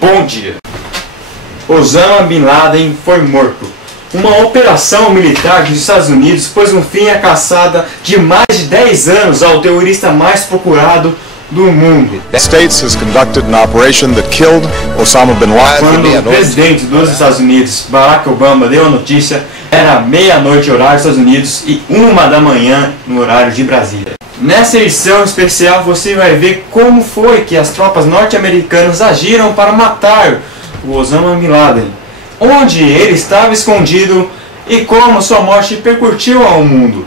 Bom dia. Osama Bin Laden foi morto. Uma operação militar dos Estados Unidos pôs um fim à caçada de mais de 10 anos ao terrorista mais procurado do mundo. The States has conducted an operation that killed Osama Bin Laden. Quando o presidente dos Estados Unidos, Barack Obama, deu a notícia, era meia-noite horário dos Estados Unidos e 1 da manhã no horário de Brasília. Nessa edição especial você vai ver como foi que as tropas norte-americanas agiram para matar o Osama Bin Laden, onde ele estava escondido e como sua morte repercutiu ao mundo.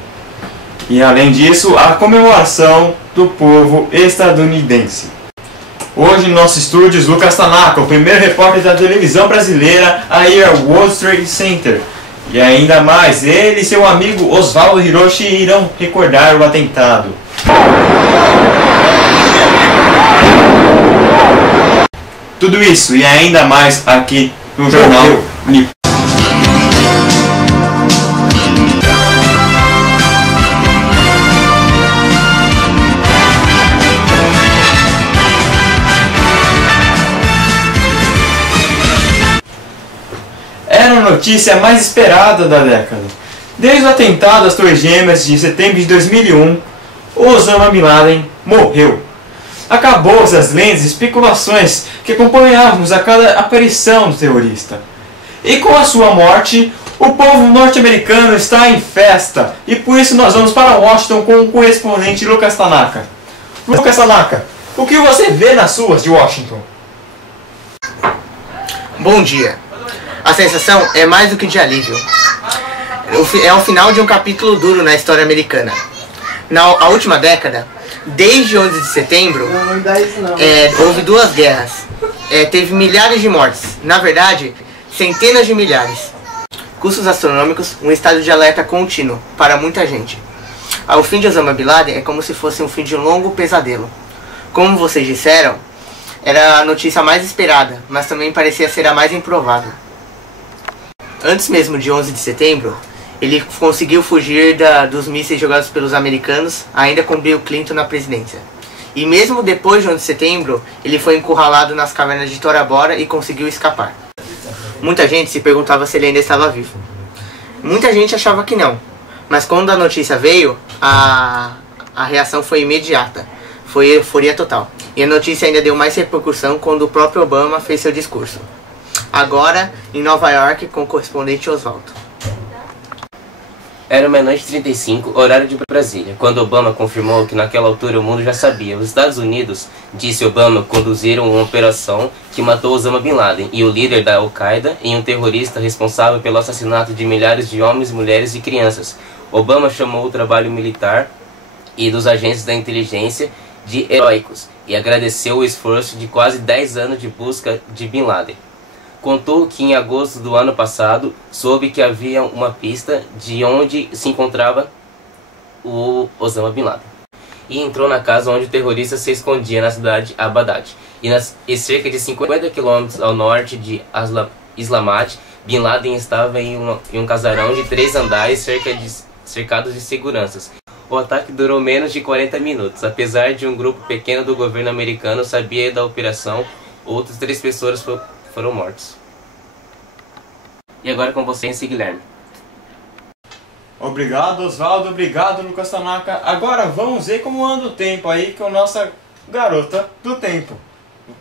E além disso, a comemoração do povo estadunidense. Hoje em nossos estúdios, Lucas Tanaka, o primeiro repórter da televisão brasileira a ir ao World Trade Center. E ainda mais, ele e seu amigo Oswaldo Hiroshi irão recordar o atentado. Tudo isso e ainda mais aqui no Jornal Nippon. Era a notícia mais esperada da década. Desde o atentado às Torres Gêmeas de setembro de 2001, Osama Bin Laden morreu. Acabou-se as lendas e especulações que acompanhávamos a cada aparição do terrorista. E com a sua morte, o povo norte-americano está em festa. E por isso nós vamos para Washington com o correspondente Lucas Tanaka. Lucas Tanaka, o que você vê nas ruas de Washington? Bom dia. A sensação é mais do que de alívio. É o final de um capítulo duro na história americana. Na última década, desde 11 de setembro, houve 2 guerras. Teve milhares de mortes. Na verdade, centenas de milhares. Custos astronômicos, um estado de alerta contínuo para muita gente. O fim de Osama Bin Laden é como se fosse um fim de um longo pesadelo. Como vocês disseram, era a notícia mais esperada, mas também parecia ser a mais improvável. Antes mesmo de 11 de setembro, ele conseguiu fugir dos mísseis jogados pelos americanos, ainda com Bill Clinton na presidência. E mesmo depois de 11 de setembro, ele foi encurralado nas cavernas de Tora Bora e conseguiu escapar. Muita gente se perguntava se ele ainda estava vivo. Muita gente achava que não, mas quando a notícia veio, a reação foi imediata. Foi euforia total. E a notícia ainda deu mais repercussão quando o próprio Obama fez seu discurso. Agora, em Nova York, com o correspondente Oswaldo. Era meia-noite 35, horário de Brasília, quando Obama confirmou que naquela altura o mundo já sabia. Os Estados Unidos, disse Obama, conduziram uma operação que matou Osama Bin Laden e o líder da Al-Qaeda e um terrorista responsável pelo assassinato de milhares de homens, mulheres e crianças. Obama chamou o trabalho militar e dos agentes da inteligência de heróicos e agradeceu o esforço de quase 10 anos de busca de Bin Laden. Contou que em agosto do ano passado soube que havia uma pista de onde se encontrava o Osama Bin Laden e entrou na casa onde o terrorista se escondia na cidade Abbottabad e cerca de 50 km ao norte de Islamabad. Bin Laden estava em um casarão de 3 andares cercados de seguranças. O ataque durou menos de 40 minutos. Apesar de um grupo pequeno do governo americano sabia da operação, outras 3 pessoas foram mortos. E agora com vocês, Guilherme. Obrigado, Oswaldo. Obrigado, Lucas Tanaka. Agora vamos ver como anda o tempo aí com a nossa garota do tempo.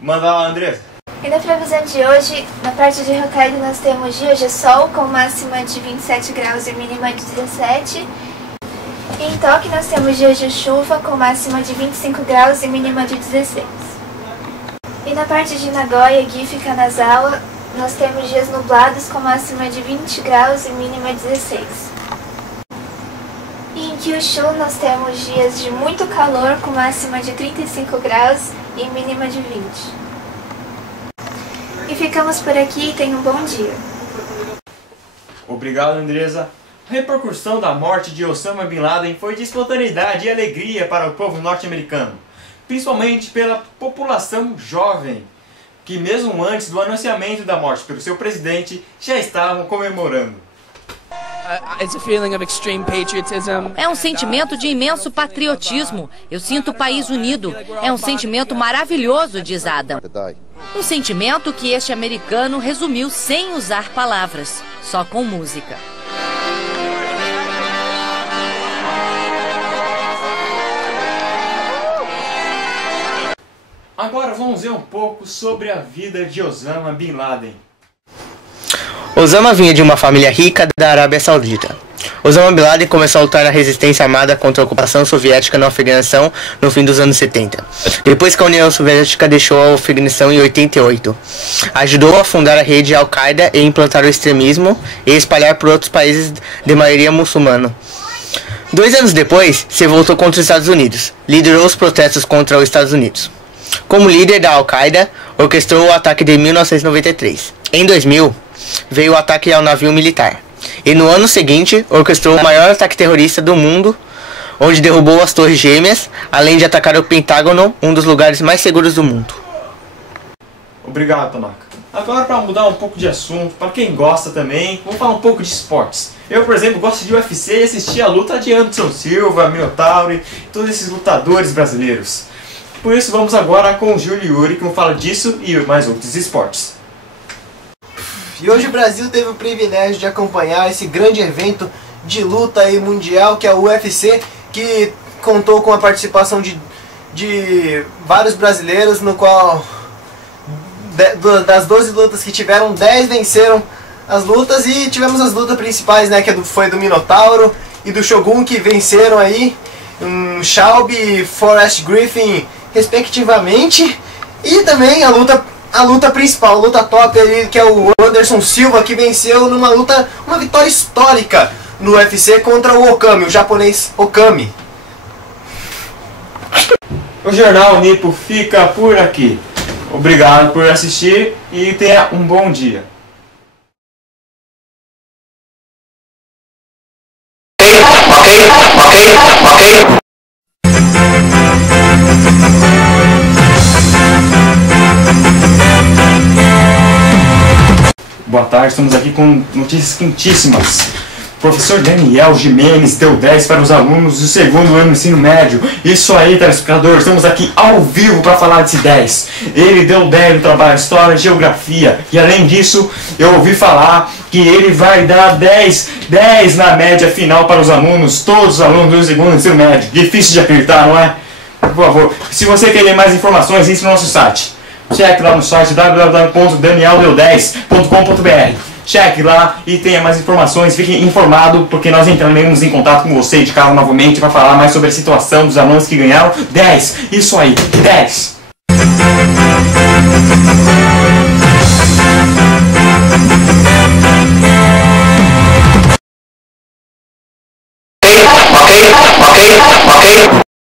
Manda lá, Andressa. E na previsão de hoje, na parte de Hokkaido nós temos dia de sol com máxima de 27 graus e mínima de 17. E em Tóquio nós temos dias de chuva com máxima de 25 graus e mínima de 16. E na parte de Nagoya, Gifu e Kanazawa, nós temos dias nublados com máxima de 20 graus e mínima de 16. E em Kyushu nós temos dias de muito calor com máxima de 35 graus e mínima de 20. E ficamos por aqui e tenham um bom dia. Obrigado, Andresa. A repercussão da morte de Osama Bin Laden foi de espontaneidade e alegria para o povo norte-americano, principalmente pela população jovem, que mesmo antes do anunciamento da morte pelo seu presidente, já estavam comemorando. É um sentimento de imenso patriotismo. Eu sinto o país unido. É um sentimento maravilhoso, diz Adam. Um sentimento que este americano resumiu sem usar palavras, só com música. Agora vamos ver um pouco sobre a vida de Osama Bin Laden. Osama vinha de uma família rica da Arábia Saudita. Osama Bin Laden começou a lutar na resistência armada contra a ocupação soviética no Afeganistão no fim dos anos 70. Depois que a União Soviética deixou o Afeganistão em 88. Ajudou a fundar a rede Al-Qaeda e implantar o extremismo e espalhar por outros países de maioria muçulmana. 2 anos depois, se voltou contra os Estados Unidos. Liderou os protestos contra os Estados Unidos. Como líder da Al-Qaeda, orquestrou o ataque de 1993. Em 2000, veio o ataque ao navio militar. E no ano seguinte, orquestrou o maior ataque terrorista do mundo, onde derrubou as Torres Gêmeas, além de atacar o Pentágono, um dos lugares mais seguros do mundo. Obrigado, Tanaka. Agora, para mudar um pouco de assunto, para quem gosta também, vamos falar um pouco de esportes. Eu, por exemplo, gosto de UFC e assisti a luta de Anderson Silva, Minotauro e todos esses lutadores brasileiros. Por isso, vamos agora com o Júlio Yuri, que fala disso e mais outros esportes. E hoje o Brasil teve o privilégio de acompanhar esse grande evento de luta aí mundial, que é o UFC, que contou com a participação de vários brasileiros, no qual das 12 lutas que tiveram, 10 venceram as lutas, e tivemos as lutas principais, né, que foi do Minotauro e do Shogun, que venceram aí Shelby e Forrest Griffin respectivamente, e também a luta principal, a luta top ali, que é o Anderson Silva, que venceu uma vitória histórica no UFC contra o Okami, o japonês Okami. O Jornal Nipo fica por aqui. Obrigado por assistir e tenha um bom dia. Ok. Boa tarde, estamos aqui com notícias quentíssimas. O professor Daniel Jimenez deu 10 para os alunos do 2º ano do ensino médio. Isso aí, telespectador, estamos aqui ao vivo para falar desse 10. Ele deu 10 no trabalho História e Geografia. E além disso, eu ouvi falar que ele vai dar 10 na média final para os alunos, todos os alunos do 2º ano do ensino médio. Difícil de acreditar, não é? Por favor, se você quer mais informações, entre no nosso site. Cheque lá no site www.danieldeu10.com.br. Cheque lá e tenha mais informações, fique informado, porque nós entraremos em contato com você de casa novamente para falar mais sobre a situação dos alunos que ganharam 10. Isso aí, 10! Ok.